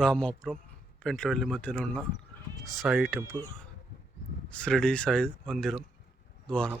రామాపురం పెంట్లవెల్లి మధ్యలో ఉన్న సాయి టెంపుల్ షిరిడి సాయి మందిరం ద్వారం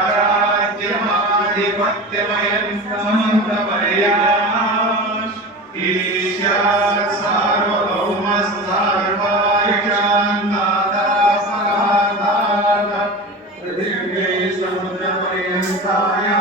आधिपत्यमयं समन्तमया ईशात् सार्वभौमस्तार्वायुषान्ताता पराताता पृथिव्यै समुद्रपर्यन्ताया